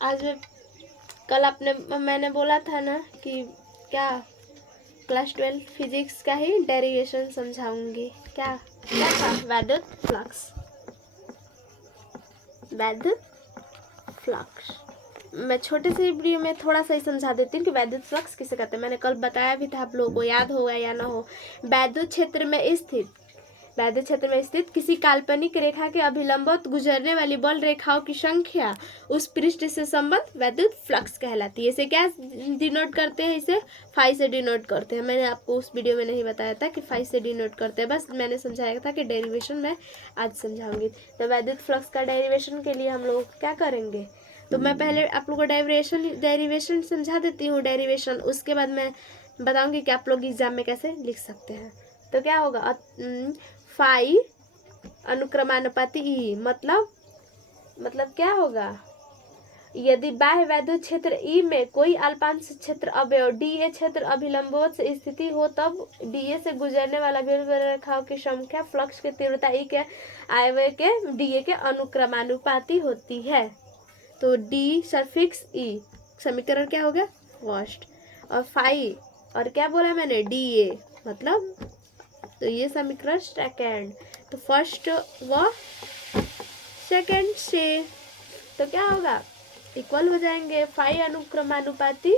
आज कल मैंने बोला था ना कि क्या क्लास 12 फिजिक्स का ही डेरिवेशन समझाऊंगी। क्या क्या था? वैद्युत फ्लक्स। वैद्युत फ्लक्स मैं छोटे से वीडियो में थोड़ा सा ही समझा देती हूँ कि वैद्युत फ्लक्स किसे कहते हैं। मैंने कल बताया भी था, आप लोगों को याद होगा या ना हो। वैद्युत क्षेत्र में स्थित किसी काल्पनिक रेखा के अभिलंबवत गुजरने वाली बल रेखाओं की संख्या उस पृष्ठ से संबंध वैद्युत फ्लक्स कहलाती है। इसे क्या डिनोट करते हैं? इसे फाई से डिनोट करते हैं। मैंने आपको उस वीडियो में नहीं बताया था कि फाई से डिनोट करते हैं, बस मैंने समझाया था कि डेरिवेशन मैं आज समझाऊंगी। तो वैद्युत फ्लक्स का डेरिवेशन के लिए हम लोग क्या करेंगे, तो मैं पहले आप लोगों को डेरिवेशन समझा देती हूँ। डेरिवेशन उसके बाद मैं बताऊंगी कि आप लोग एग्जाम में कैसे लिख सकते हैं। तो क्या होगा, फाई अनुक्रमानुपाती ई, मतलब क्या होगा, यदि बाह्य वैद्युत क्षेत्र ई में कोई अल्पांश क्षेत्र अवयव डी ए क्षेत्र अभिलंबवत से स्थिति हो, तब डी ए से गुजरने वाला अभिलंब रेखाओं की संख्या फ्लक्स की तीव्रता ई के आयव्यय के डी ए के अनुक्रमानुपाती होती है। तो डी सफिक्स ई समीकरण क्या हो गया? फर्स्ट, और फाई और क्या बोला मैंने? डी ए, मतलब तो ये समीकरण सेकेंड। तो फर्स्ट व सेकेंड से तो क्या होगा, इक्वल हो जाएंगे। फाई अनुक्रमानुपाती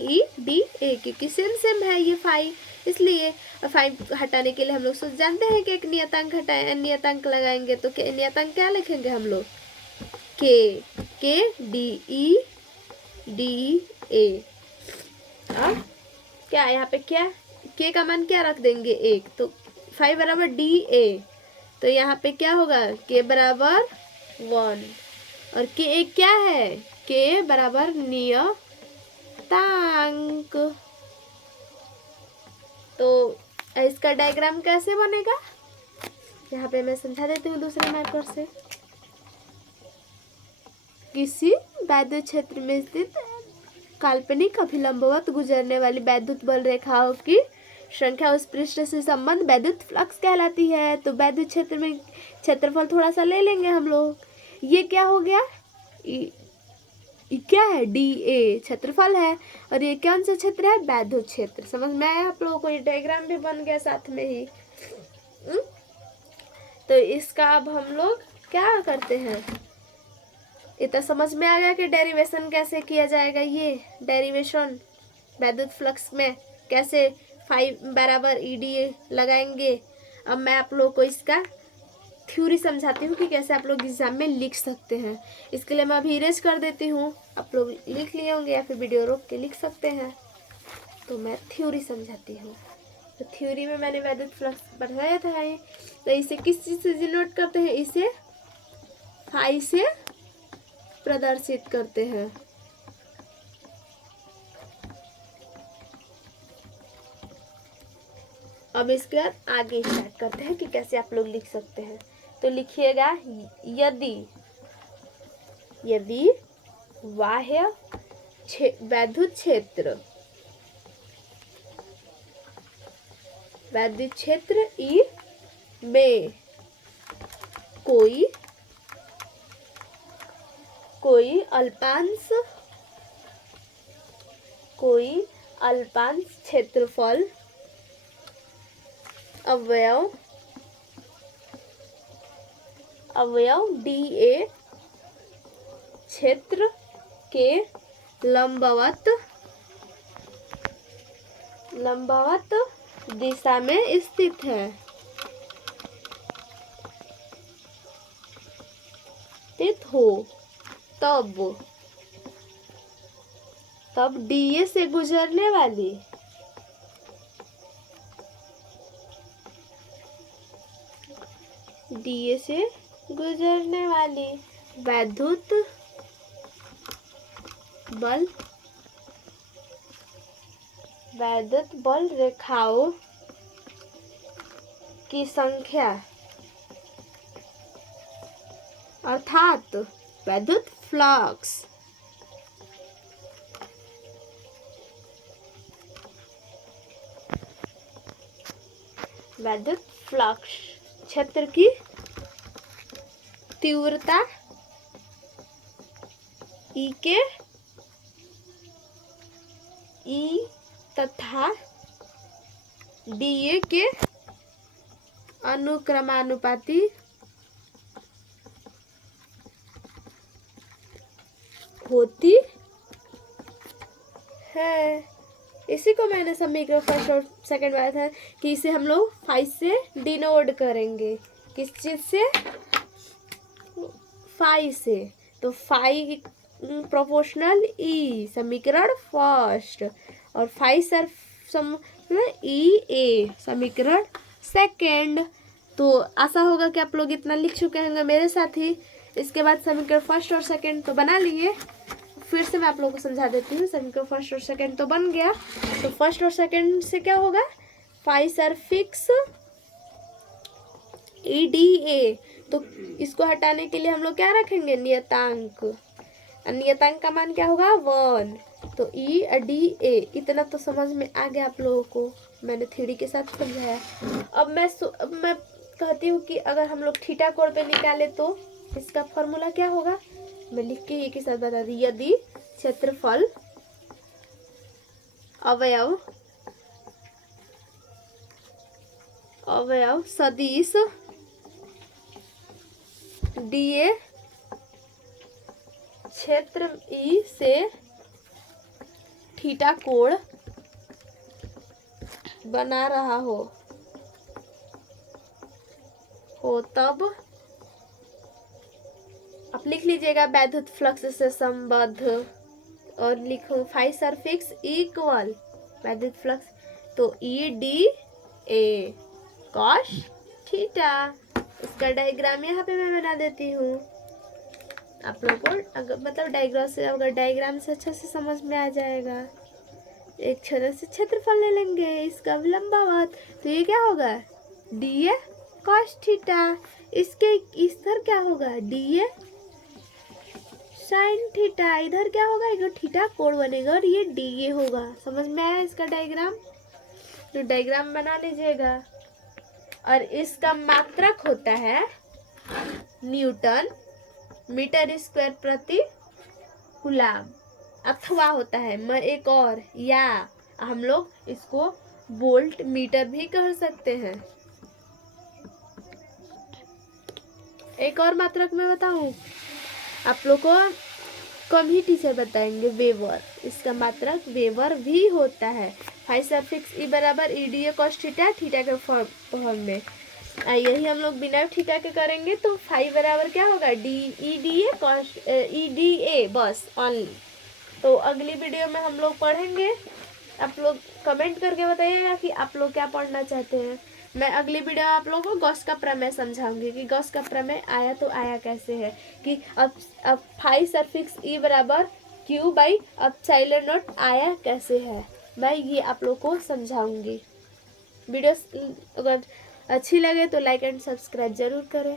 ई डी ए, क्योंकि सेम है ये फाई, इसलिए फाई हटाने के लिए हम लोग सोच जानते हैं कि एक नियतांक लगाएंगे। तो नियतांक क्या लिखेंगे हम लोग? के डी ई डी ए। अब क्या यहाँ पे क्या के का मान क्या रख देंगे? एक। तो फाइव बराबर डी ए, तो यहाँ पे क्या होगा? के बराबर 1, और के एक क्या है? के बराबर नियतांक। तो इसका डायग्राम कैसे बनेगा, यहाँ पे मैं समझा देती हूँ दूसरे मार्कर से। किसी वैद्युत क्षेत्र में स्थित काल्पनिक अभिलंबवत गुजरने वाली वैद्युत बल रेखाओं की संख्या उस पृष्ठ से संबंध वैद्युत फ्लक्स कहलाती है। तो वैद्युत क्षेत्र में क्षेत्रफल थोड़ा सा ले लेंगे हम लोग। ये क्या हो गया? क्या है? डी ए क्षेत्रफल है, और ये कौन सा क्षेत्र है? वैद्युत क्षेत्र। समझ में आया आप लोगों को? ये डायग्राम भी बन गया साथ में ही। तो इसका अब हम लोग क्या करते हैं, इतना समझ में आ गया कि डेरिवेशन कैसे किया जाएगा। ये डेरिवेशन वैद्युत फ्लक्स में कैसे फाइव बराबर ई डी लगाएंगे। अब मैं आप लोगों को इसका थ्योरी समझाती हूँ कि कैसे आप लोग एग्जाम में लिख सकते हैं। इसके लिए मैं अभी इरेज कर देती हूँ, आप लोग लिख लिए होंगे या फिर वीडियो रोक के लिख सकते हैं। तो मैं थ्योरी समझाती हूँ। तो थ्योरी में मैंने वैद्युत फ्लक्स पढ़ाया था। तो इसे किस चीज़ से डिनोट करते हैं? इसे फाई से प्रदर्शित करते हैं। अब इसके बाद आगे स्टार्ट करते हैं कि कैसे आप लोग लिख सकते हैं। तो लिखिएगा, यदि बाह्य वैद्युत क्षेत्र ई में कोई अल्पांश क्षेत्रफल अवयव डी ए क्षेत्र के लंबवत दिशा में स्थित है, तब डीए से गुजरने वाली वैद्युत बल रेखाओं की संख्या, अर्थात वैद्युत फ्लक्स क्षेत्र की तीव्रता ई के ई तथा डीए के अनुक्रमानुपाती होती है। इसी को मैंने समीकरण फर्स्ट और सेकंड बताया था कि इसे हम लोग फाइव से डिनोट करेंगे। किस चीज से? फाइव से। तो फाइव प्रोपोर्शनल ई समीकरण फर्स्ट और फाइव सर ई ए समीकरण सेकंड। तो आशा होगा कि आप लोग इतना लिख चुके होंगे मेरे साथ ही। इसके बाद समीकरण फर्स्ट और सेकंड तो बना लिए। फिर से मैं आप लोगों को समझा देती हूँ। समीकरण फर्स्ट और सेकंड तो बन गया। तो फर्स्ट और सेकंड से क्या होगा? Five sir fix E D A. तो इसको हटाने के लिए हम लोग क्या रखेंगे? नियतांक। नियतांक का मान क्या होगा? 1। तो ई डी ए। इतना तो समझ में आ गया आप लोगों को, मैंने थ्योरी के साथ समझाया। अब मैं कहती हूँ कि अगर हम लोग थीटा कोण पे निकाले तो इसका फॉर्मूला क्या होगा? मैं लिख के एक ही साथ बता दी। यदि क्षेत्रफल अवयव सदिश डीए क्षेत्र ई से थीटा कोण बना रहा हो तब आप लिख लीजिएगा वैद्युत फ्लक्स से संबद्ध और लिखो फाइव सर फिक्स इक्वल वैद्युत फ्लक्स। तो E D A cos theta. इसका डायग्राम यहाँ पे मैं बना देती हूँ आप लोग को। अगर मतलब डायग्राम से अच्छे से समझ में आ जाएगा। एक छोटे से क्षेत्रफल ले लेंगे, इसका लंबावत। तो ये क्या होगा? D A cos theta. इसके इधर क्या होगा? D A sine theta. इधर क्या होगा? एक थीटा कोण बनेगा और ये डी ए होगा। समझ में आया इसका डायग्राम? तो डायग्राम बना लीजिएगा। और इसका मात्रक होता है न्यूटन मीटर स्क्वायर प्रति कूलम, अथवा होता है एक और, या हम लोग इसको वोल्ट मीटर भी कह सकते हैं। एक और मात्रक मैं बताऊं आप लोग को, कम ही टीचर बताएंगे, वेबर। इसका मात्रक वेबर भी होता है। फाइव सफिक्स ई बराबर E D A cos theta, theta के फॉर्म में। यही हम लोग बिना थीटा के करेंगे तो फाइव बराबर क्या होगा? D E D A cos E D A, बस ऑनली। तो अगली वीडियो में हम लोग पढ़ेंगे। आप लोग कमेंट करके बताइएगा कि आप लोग क्या पढ़ना चाहते हैं। मैं अगली वीडियो आप लोगों को गॉस का प्रमेय समझाऊंगी कि गॉस का प्रमेय आया तो आया कैसे है, कि अब फाइव सफिक्स ई बराबर क्यू बाई एप्सिलॉन नॉट आया कैसे है, मैं ये आप लोग को समझाऊंगी। वीडियो अगर अच्छी लगे तो लाइक एंड सब्सक्राइब जरूर करें।